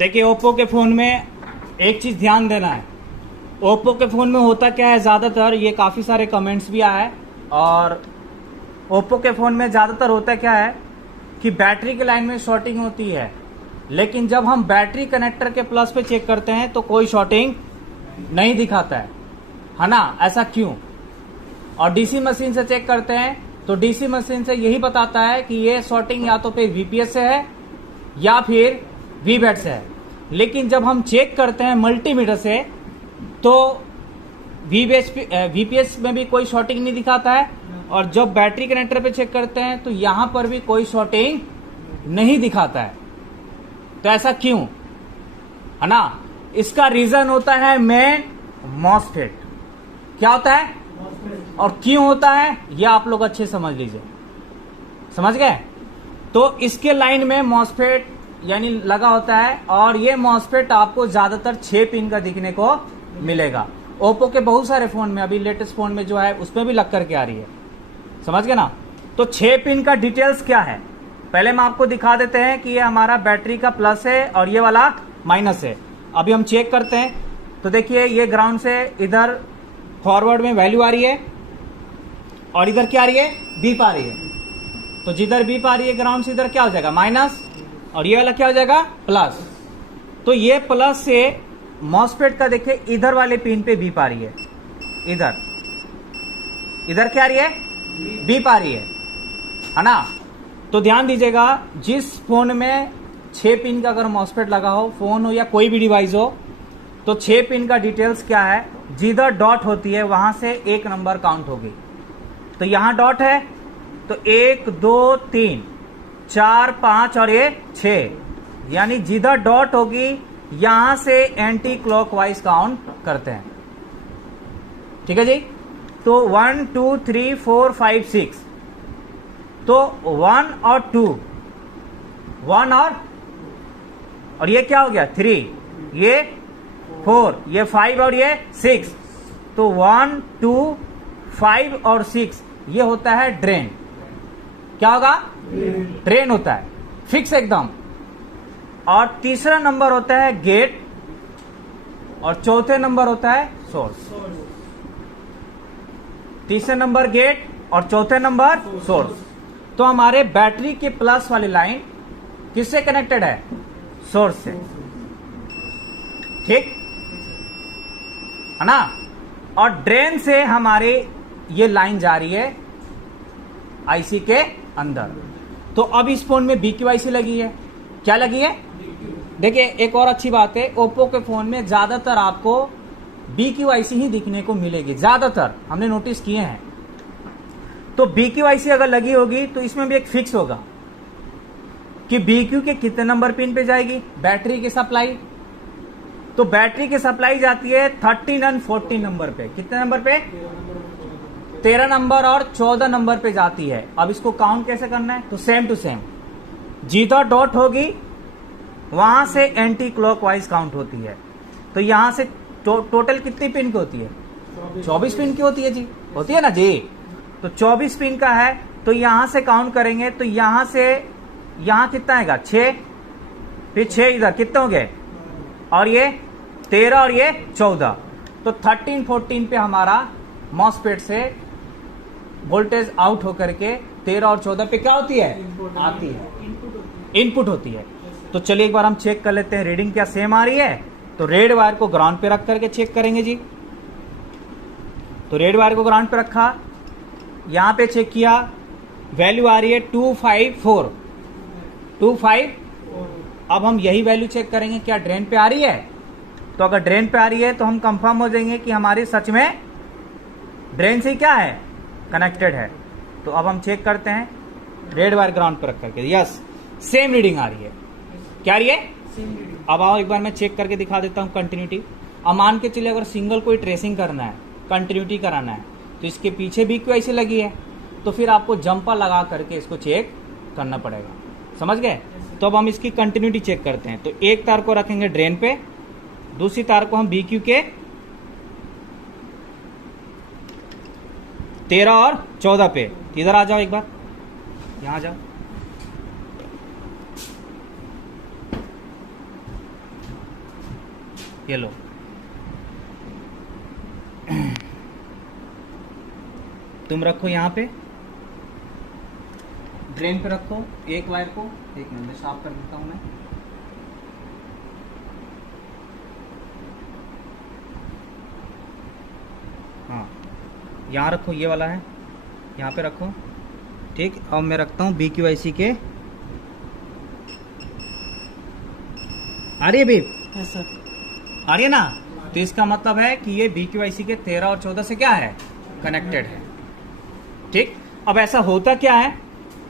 देखिए ओप्पो के फ़ोन में एक चीज़ ध्यान देना है। ओप्पो के फ़ोन में होता क्या है, ज़्यादातर ये काफ़ी सारे कमेंट्स भी आए हैं, और ओप्पो के फ़ोन में ज़्यादातर होता क्या है कि बैटरी के लाइन में शॉर्टिंग होती है, लेकिन जब हम बैटरी कनेक्टर के प्लस पे चेक करते हैं तो कोई शॉर्टिंग नहीं दिखाता है ना। ऐसा क्यों? और डीसी मशीन से चेक करते हैं तो डीसी मशीन से यही बताता है कि ये शॉर्टिंग या तो फिर वीपीएस से है या फिर वीबैट से है। लेकिन जब हम चेक करते हैं मल्टीमीटर से तो वीपीएस में भी कोई शॉर्टिंग नहीं दिखाता है, और जब बैटरी कनेक्टर पे चेक करते हैं तो यहां पर भी कोई शॉर्टिंग नहीं दिखाता है। तो ऐसा क्यों है ना? इसका रीजन होता है मेन मॉसफेट। क्या होता है और क्यों होता है ये आप लोग अच्छे समझ लीजिए। समझ गए? तो इसके लाइन में मॉसफेट यानी लगा होता है, और ये मॉसफेट आपको ज्यादातर 6 पिन का दिखने को मिलेगा। ओप्पो के बहुत सारे फोन में, अभी लेटेस्ट फोन में जो है उसमें भी लग करके आ रही है। समझ गए ना? तो 6 पिन का डिटेल्स क्या है पहले हम आपको दिखा देते हैं कि ये हमारा बैटरी का प्लस है और ये वाला माइनस है। अभी हम चेक करते हैं तो देखिए ये ग्राउंड से इधर फॉरवर्ड में वैल्यू आ रही है, और इधर क्या आ रही है, बीप आ रही है। तो जिधर बीप आ रही है ग्राउंड से, इधर क्या हो जाएगा, माइनस, और ये वाला क्या हो जाएगा, प्लस। तो ये प्लस से मॉसफेट का देखिए इधर वाले पिन पे बीप आ रही है, इधर क्या आ रही है, बीप आ रही है ना। तो ध्यान दीजिएगा, जिस फोन में 6 पिन का अगर मॉसफेट लगा हो, फोन हो या कोई भी डिवाइस हो, तो 6 पिन का डिटेल्स क्या है, जिधर डॉट होती है वहां से एक नंबर काउंट होगी। तो यहां डॉट है तो 1 2 3 4 5 और ये 6, यानी जिधर डॉट होगी यहां से एंटी क्लॉकवाइज काउंट करते हैं। ठीक है जी? तो 1 2 3 4 5 6, तो 1 और 2, 1 और ये क्या हो गया 3, ये 4, ये 5 और ये 6, तो 1 2 5 और 6 ये होता है ड्रेन। क्या होगा, ड्रेन होता है फिक्स एकदम। और तीसरा नंबर होता है गेट, और चौथे नंबर होता है सोर्स। तीसरे नंबर गेट और चौथे नंबर सोर्स। तो हमारे बैटरी के प्लस वाली लाइन किससे कनेक्टेड है, सोर्स से। ठीक है ना? और ड्रेन से हमारे ये लाइन जा रही है आईसी के अंदर। तो अब इस फोन में BQIC लगी है। क्या लगी है? देखिए एक और अच्छी बात है, ओप्पो के फोन में ज्यादातर आपको BQIC ही दिखने को मिलेगी, ज्यादातर हमने नोटिस किए हैं। तो BQIC अगर लगी होगी तो इसमें भी एक फिक्स होगा कि BQ के कितने नंबर पिन पे जाएगी बैटरी की सप्लाई। तो बैटरी की सप्लाई जाती है 13 और 14 नंबर पे। कितने नंबर पे? 13 नंबर और 14 नंबर पे जाती है। अब इसको काउंट कैसे करना है? तो सेम टू सेम, जिधर डॉट होगी वहां से एंटी क्लॉकवाइज काउंट होती है। तो यहां से टोटल कितनी पिन की होती है? 24 पिन की होती है जी, होती है ना जी। तो 24 पिन का है, तो यहां से काउंट करेंगे तो यहां से यहां कितना आएगा, 6, फिर 6 इधर, कितने हो गए, और ये 13 और ये 14। तो 13 14 पे हमारा मॉसफेट से वोल्टेज आउट होकर के 13 और 14 पे क्या होती है, आती है, इनपुट होती है। तो चलिए एक बार हम चेक कर लेते हैं रीडिंग क्या सेम आ रही है। तो रेड वायर को ग्राउंड पे रख करके चेक करेंगे जी। तो रेड वायर को ग्राउंड पे रखा, यहां पे चेक किया, वैल्यू आ रही है 254, 25। अब हम यही वैल्यू चेक करेंगे क्या ड्रेन पे आ रही है। तो अगर ड्रेन पे आ रही है तो हम कंफर्म हो जाएंगे कि हमारी सच में ड्रेन से क्या है, कनेक्टेड है। तो अब हम चेक करते हैं रेड वायर ग्राउंड पर रख करके, यस सेम रीडिंग आ रही है। क्या आ रही है? Same reading. अब आओ एक बार मैं चेक करके दिखा देता हूँ कंटिन्यूटी। अब मान के चलिए अगर सिंगल कोई ट्रेसिंग करना है, कंटिन्यूटी कराना है, तो इसके पीछे BQIC लगी है, तो फिर आपको जंपर लगा करके इसको चेक करना पड़ेगा। समझ गए? तो अब हम इसकी कंटिन्यूटी चेक करते हैं। तो एक तार को रखेंगे ड्रेन पे, दूसरी तार को हम BQ के 13 और 14 पे। इधर आ जाओ एक बार, यहां जाओ। ये लो, तुम रखो यहाँ पे, ड्रेन पे रखो एक वायर को। एक मिनट में साफ कर देता हूँ मैं। हाँ, यहाँ रखो, ये वाला है, यहाँ पे रखो। ठीक, अब मैं रखता हूँ BQIC के। आ रही है बेब? Yes sir. आ रही है ना? तो इसका मतलब है कि ये BQIC के 13 और 14 से क्या है, कनेक्टेड है। ठीक, अब ऐसा होता क्या है,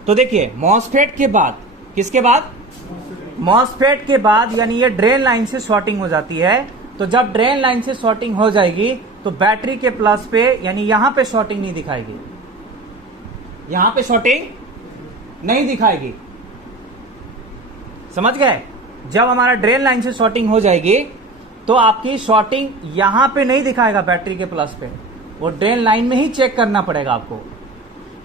तो देखिए मॉसफेट के बाद, किसके बाद, मॉसफेट के बाद, यानी ये ड्रेन लाइन से शॉर्टिंग हो जाती है। तो जब ड्रेन लाइन से शॉर्टिंग हो जाएगी तो बैटरी के प्लस पे, यानी यहां पे शॉर्टिंग नहीं दिखाएगी, यहां पे शॉर्टिंग नहीं दिखाएगी। समझ गए? जब हमारा ड्रेन लाइन से शॉर्टिंग हो जाएगी तो आपकी शॉर्टिंग यहां पे नहीं दिखाएगा बैटरी के प्लस पे, वो ड्रेन लाइन में ही चेक करना पड़ेगा आपको।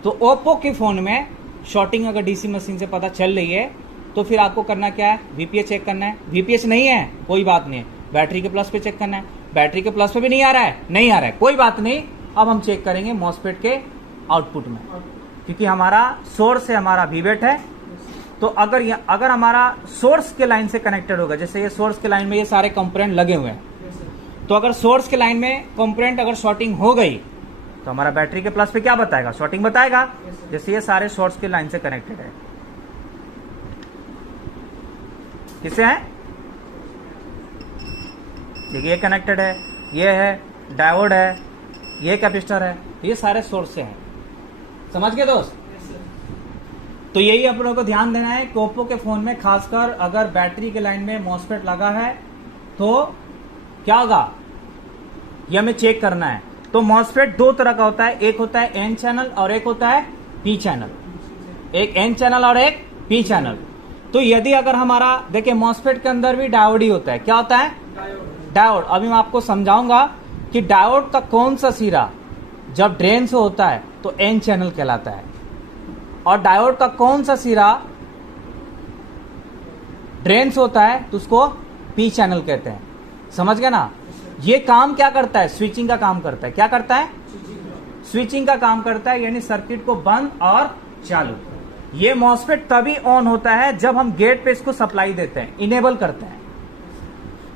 तो ओप्पो के फोन में शॉर्टिंग अगर डीसी मशीन से पता चल रही है तो फिर आपको करना क्या है, वीपीएच चेक करना है। वीपीएच नहीं है, कोई बात नहीं है, बैटरी के प्लस पे चेक करना है। बैटरी के प्लस पे भी नहीं आ रहा है, नहीं आ रहा है, कोई बात नहीं। अब हम चेक करेंगे मॉसफेट के आउटपुट में, क्योंकि हमारा सोर्स है, हमारा वीवेट है। तो अगर हमारा सोर्स के लाइन से कनेक्टेड होगा, जैसे ये सोर्स के लाइन में ये सारे कंपोनेंट लगे हुए हैं, तो अगर सोर्स के लाइन में कंपोनेंट अगर शॉर्टिंग हो गई तो हमारा बैटरी के प्लस पे क्या बताएगा, शॉर्टिंग बताएगा। जैसे ये सारे सोर्स के लाइन से कनेक्टेड है, किससे है, देखिए ये कनेक्टेड है, ये है डायोड है, ये कैपेसिटर है, ये सारे सोर्स से हैं। समझ गए दोस्त? तो यही आप लोगों को ध्यान देना है कि ओप्पो के फोन में खासकर अगर बैटरी के लाइन में मॉसफेट लगा है तो क्या होगा, ये हमें चेक करना है। तो मॉसफेट दो तरह का होता है, एक होता है एन चैनल और एक होता है पी चैनल। एक एन चैनल और एक पी चैनल। तो यदि अगर हमारा देखिए मॉसफेट के अंदर भी डायोड ही होता है, क्या होता है, डायोड। अभी मैं आपको समझाऊंगा कि डायोड का कौन सा सिरा जब ड्रेन से होता है तो एन चैनल कहलाता है, और डायोड का कौन सा सिरा ड्रेन से होता है तो उसको पी चैनल कहते हैं। समझ गए ना? ये काम क्या करता है, स्विचिंग का काम करता है। क्या करता है, स्विचिंग का काम करता है, यानी सर्किट को बंद और चालू। ये मॉसफेट तभी ऑन होता है जब हम गेट पे इसको सप्लाई देते हैं, इनेबल करते हैं।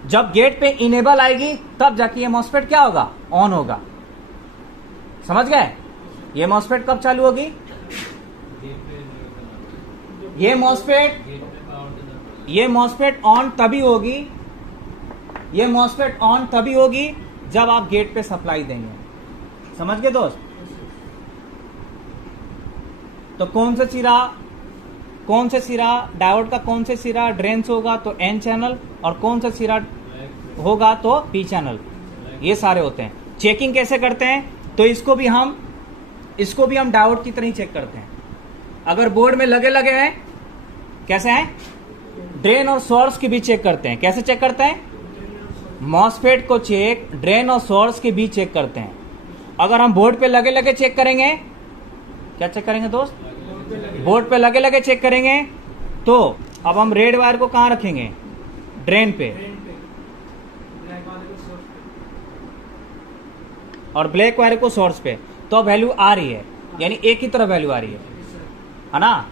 जब गेट पे इनेबल आएगी तब जाके ये मॉसफेट क्या होगा, ऑन होगा। समझ गए? ये मॉसफेट कब चालू होगी, ये मॉसफेट ऑन तभी होगी, ये मॉसफेट ऑन तभी होगी जब आप गेट पे सप्लाई देंगे। समझ गए दोस्त? तो कौन से सिरा डायोड का कौन से सिरा ड्रेन से होगा तो एन चैनल, और कौन सा सिरा होगा तो पी चैनल। ये सारे होते हैं। चेकिंग कैसे करते हैं, तो इसको भी हम डायोड की तरह ही चेक करते हैं। अगर बोर्ड में लगे हैं, कैसे हैं, ड्रेन और सोर्स के बीच चेक करते हैं। कैसे चेक करते हैं, मॉसफेट को चेक ड्रेन और सोर्स के बीच चेक करते हैं। अगर हम बोर्ड पे लगे चेक करेंगे, क्या चेक करेंगे दोस्त, बोर्ड पे लगे चेक करेंगे, तो अब हम रेड वायर को कहां रखेंगे, ड्रेन पे, और ब्लैक वायर को सोर्स पे। तो वैल्यू आ रही है, यानी एक ही तरह वैल्यू आ रही है ना?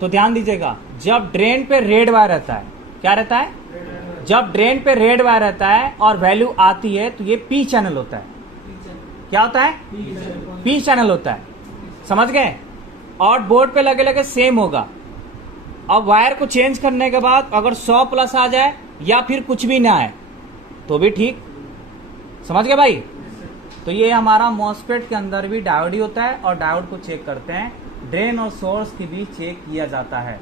तो ध्यान दीजिएगा, जब ड्रेन पे रेड वायर रहता है, क्या रहता है, जब ड्रेन पे रेड वायर रहता है और वैल्यू आती है तो ये पी चैनल होता है। क्या होता है, पी चैनल होता है। समझ गए? और बोर्ड पे लगे सेम होगा। अब वायर को चेंज करने के बाद अगर 100 प्लस आ जाए या फिर कुछ भी ना आए तो भी ठीक। समझ गए भाई? तो ये हमारा मॉसफेट के अंदर भी डायोड ही होता है, और डायोड को चेक करते हैं, ड्रेन और सोर्स के बीच चेक किया जाता है।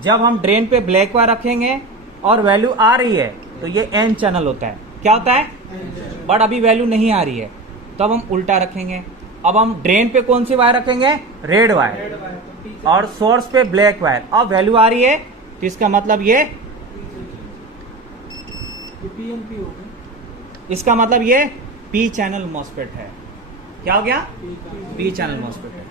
जब हम ड्रेन पे ब्लैक वायर रखेंगे और वैल्यू आ रही है तो ये एन चैनल होता है। क्या होता है, बट अभी वैल्यू नहीं आ रही है तो अब हम उल्टा रखेंगे। अब हम ड्रेन पे कौन सी वायर रखेंगे, रेड वायर, और सोर्स पे ब्लैक वायर। अब वैल्यू आ रही है तो इसका मतलब इसका मतलब ये पी चैनल मॉसफेट है। क्या हो गया, पी चैनल मॉसफेट है।